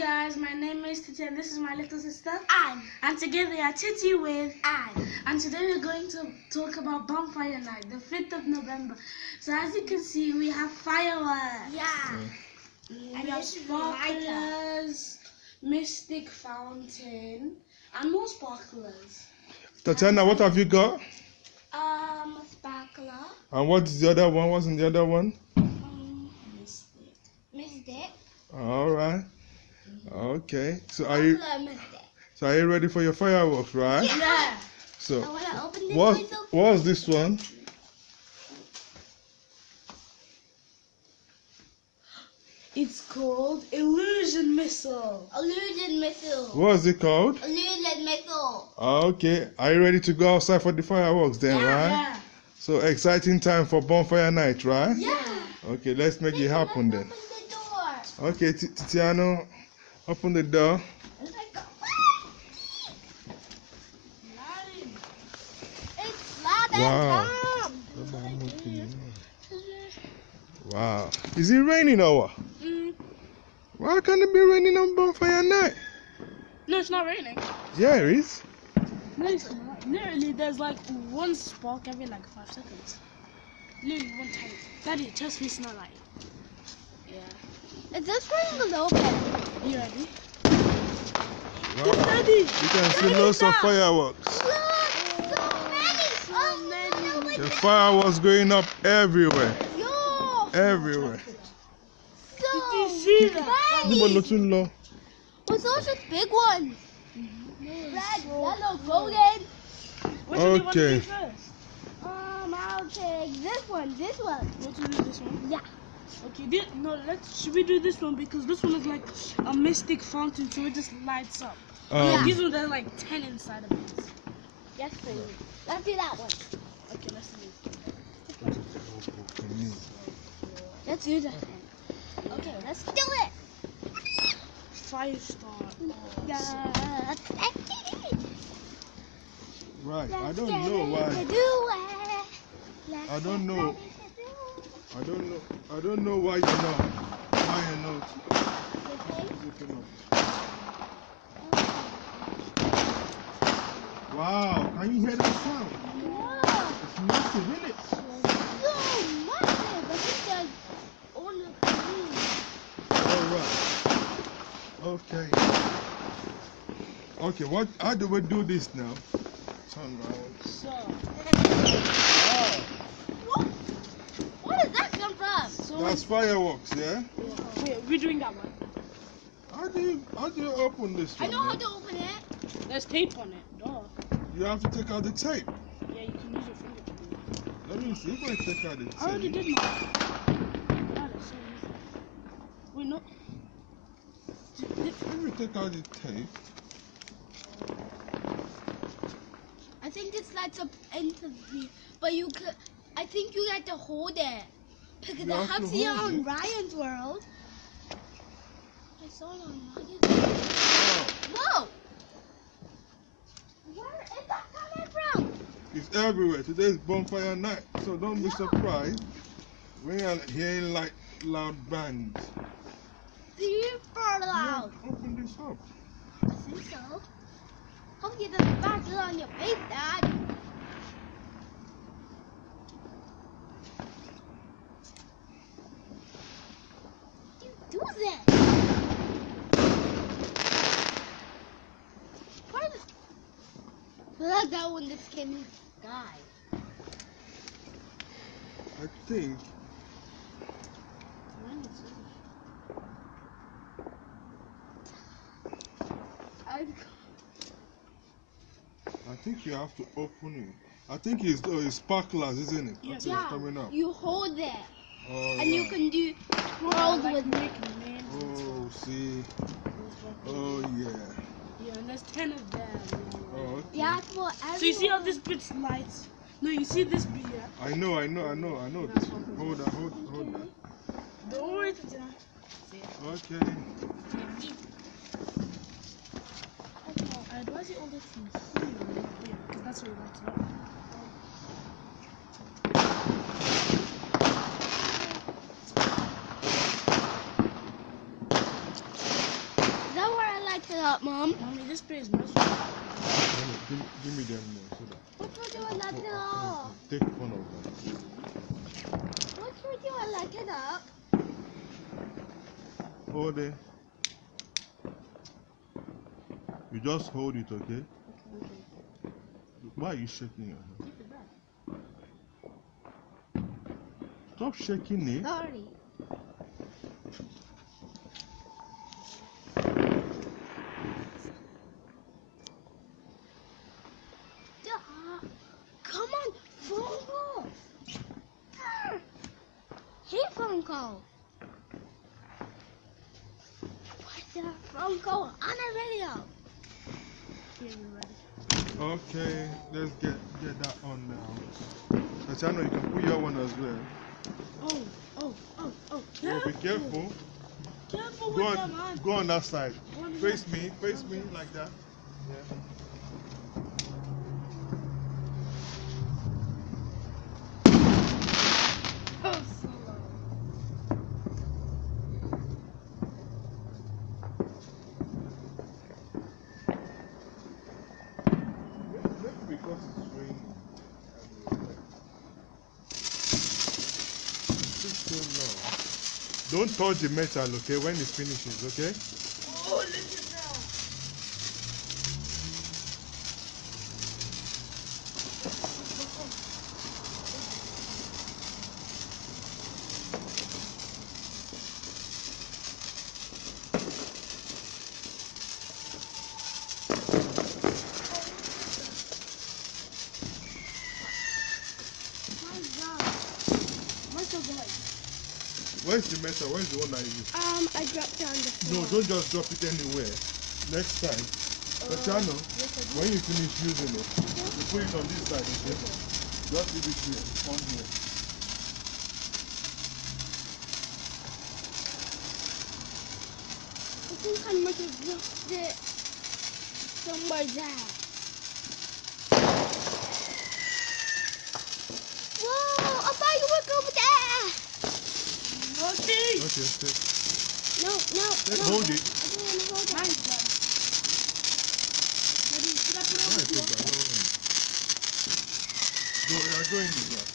guys, my name is Titi and this is my little sister Anne. And together we are Titi with Anne. And today we're going to talk about Bonfire Night, the 5th of November. So as you can see, we have fireworks. Yeah. We have sparklers, mystic fountain, and more sparklers. Tatiana, what have you got? Sparkler. And what's the other one? What's in the other one? Mystic. All right. Okay. So are you Mystic. ready for your fireworks, right? Yeah. So I want to open this one. what's this one? It's called Illusion Missile. Illusion missile. What's it called? Illusion missile. Okay. Are you ready to go outside for the fireworks then, right? Yeah. So exciting time for bonfire night, right? Yeah. Okay, let's make it happen then. Open the door. Okay, Titiano, open the door. Let's go. It's loud Wow. and calm. Wow. Is it raining or what? Why can't it be raining on bonfire night? No, it's not raining. Yeah, it is. No, it's not. Literally, there's like one spark every like 5 seconds. Literally one time. Daddy, trust me, it's not like. Yeah. Is this one a little bit? You ready? Wow. Daddy! You can see lots of fireworks. Look, so many. The fireworks going up everywhere. Yo, Everywhere. so Did you see that? Níbo many. lo tún lọ? What's those big ones? Red, yellow, golden. Which one do you want to Okay. do first? I'll take this one. This one. You want to do this one? Yeah. Okay, should we do this one? Because this one is like a mystic fountain, so it just lights up. These ones are like 10 inside of it. Yes, please. Let's do that one. Okay, let's do it. Let's do that one. Okay, let's do it. Fire start. Right. I don't know why. I don't know. I don't know why you're not. Why you're not. Looking up. Wow. Can you hear that sound? It's massive, isn't it? All right. Okay. Okay. How do we do this now? Turn around. So, Wow. Where does that come from? That's fireworks, yeah? wait, we're doing that one. How do you open this I one? know how man? to open it. There's tape on it. Duh. You have to take out the tape. Yeah, you can use your finger to do it. Let me see if I take out the tape. I already did mine. Ah, that's so easy. Wait, no. Let me take out the tape. I think this lights up into the, but you could. I think you got to hold it because You I have have to seen it hold on it? Ryan's World. I saw it on Ryan's World. Whoa! Where is that coming from? It's everywhere. Today's bonfire night, so don't be surprised when you're hearing like loud bands. Super loud. Open this up. I think so. Hope you doesn't back it on your face, Dad. Do this. What is it? I like that one that came in the sky. I think. I think you have to open it. I think it's sparklers, isn't it? Yeah. That's what's coming up. You hold it, Oh, and you right. can do twirls Like with it. making names and Oh, stuff. see. Oh, yeah. Yeah, and there's 10 of them. Oh, okay. Yeah, it's for everyone. So you see how this bit's lights? No, you see this bit here? I know this. Hold that. Don't worry, Tatiana. Okay. I'd advise you all this from here, because that's where you light it up. it up, Mom. Mommy, this place is messed Give me them more so that. What would you light it up? Take one of them. What would you light it up? Hold it. You just hold it, okay? Why are you shaking your hand? Stop shaking it. Sorry. Come on, phone call. Hey, phone call. What's a phone call on a radio? here. We're ready. Okay, let's get that on now. Tatiana, you can put your one as well. Oh. Oh, Careful. be careful. Careful Go with them, man. on, go on that side. One Face more. me like that. Yeah. Oh, Maybe because it's raining. It's so long. Don't touch the metal, okay, when it finishes, okay? Oh, look at that. My God. Where's the light? Where's the metal? Where's the one that you use? I dropped it on the No, don't just drop it anywhere. Next time, Tatiana, when you finish using it, you put it on this side, okay? Just leave it here, on here. I think I might have dropped it somewhere there. Whoa! I thought you were over there. Okay. Okay, stay. No. Hold it. I don't want to hold it. Mine's done. Ready? Should I put it on Why the take floor? that? No, you are going in there.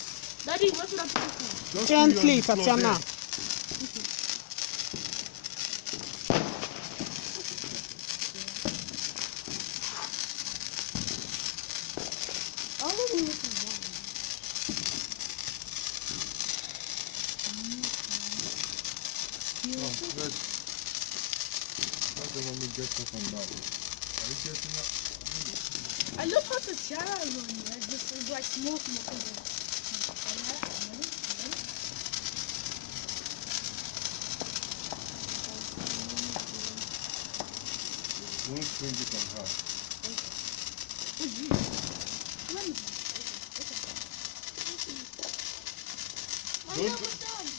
Daddy, what's my picture? Just put it on Gently, the floor Tatiana. there. All of them is one. Oh, let the mommy get up and down. Are you getting up? I love how the tiara is on there. This is like small. Don't swing it on her.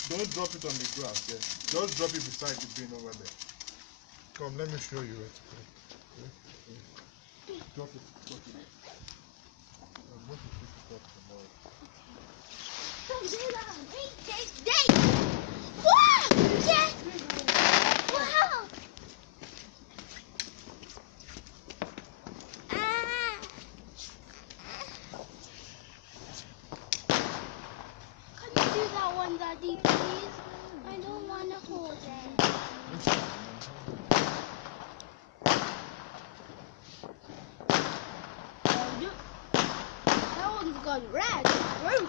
Don't drop it on the grass, yeah. Just drop it beside the bin over there. Come, let me show you where to put it. Yeah. Drop it. I'm going to pick it up tomorrow. Don't do that. Hey. Wow! Yeah. Wow! Can you do that one, Daddy, please? I don't want to hold it. That one's gone red. Boom.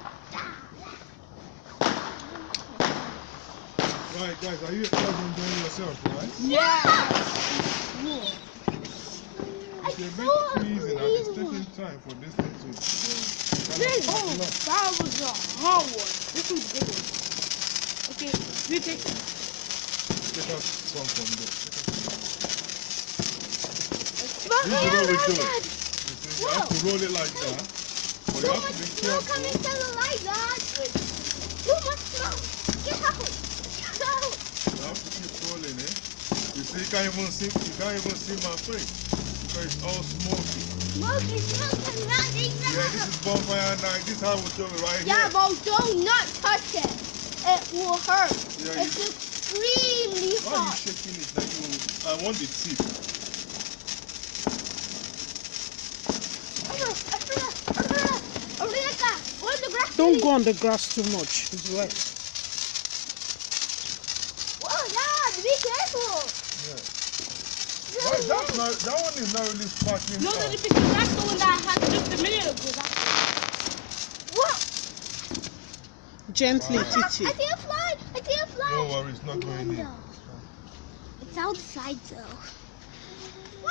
Right, guys, are you enjoying yourself, right? Yeah. I It's a bit saw freezing and it's these taking ones. time for this thing to This, that was a hard one. This one's a good one. Okay, we take it. take out some from there. But This is what we do. Dad. You see, you have to roll it like that, but you have to be No coming careful. to the light, Dad. Too much smoke. Get out. Get out. You have to keep rolling it. You see, you can't even see my face because it's all smoky. Smoky, nothing. Yeah, this is bonfire night. This is how we do it right Yeah, here. but do not touch it. It will hurt. Yeah, It's extremely Why are you hot. shaking it like you? I want the tip. Don't go on the grass too much. It's wet. Whoa, Dad, be careful. Yeah. Why, that one is not really sparkling. No, fast. because that's the one that I had just a minute ago. Whoa. Gently, Wow. Titi. I see a fly. I see a fly. No worries, not On the going in. window. It's outside though. Woo!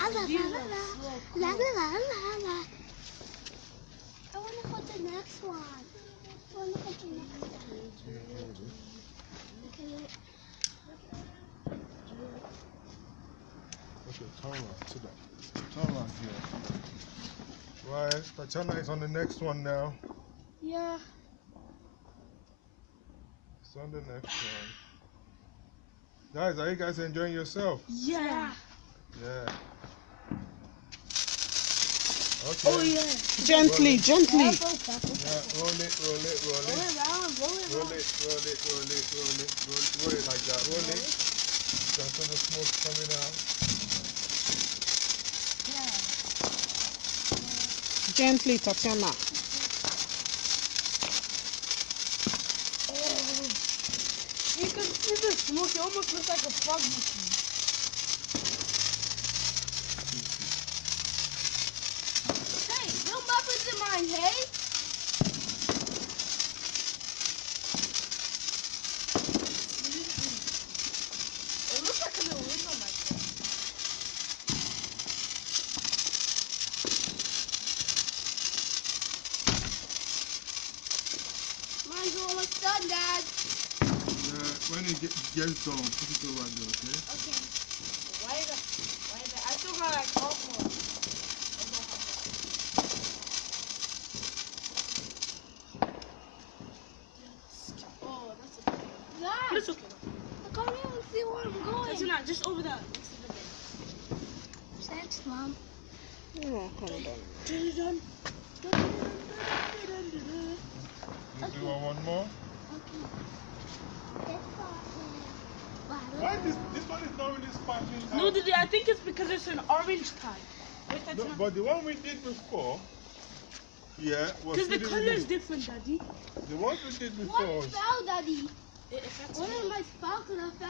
Ah, la, These la, are la, la. so La, cool. la, la, la, la. I want to put the next one. I want to put the next one. Okay. Okay, turn around to that. Turn around here. Right, Tatiana is on the next one now. Yeah. It's on the next one. Guys, are you guys enjoying yourself? Yeah. Yeah. Okay. Oh yeah. Gently, gently. Careful, careful. Yeah, roll it, roll it, roll Roll it. it around, roll it Roll around. it, roll it, roll it, roll it, roll it like that. Roll it. You can see the smoke coming out. Gently, Tatiana. You can see the smoke. It almost looks like a fog machine. Hey, no muffins in mine, hey? It looks like a little window like that. Mine's almost done, Dad. Yeah, when it gets done, put it over there, okay? Okay. Wait a minute. I still got like half more. Oh, that's okay. But Dad, it's okay. I can't even see where I'm going. That's not just over there. Next to the bed. Thanks, Mom. Oh, come on. Dun-dun-dun. You want one more? Okay. This one. Why this one is not really sparkling out? No, Didi, I think it's because it's an orange tie. Wait, that's No, not. but the one we did before, yeah, was Because the really, color really, is different, Daddy. the ones we did What before was fell, Daddy? It affects One me. of my sparkler fell.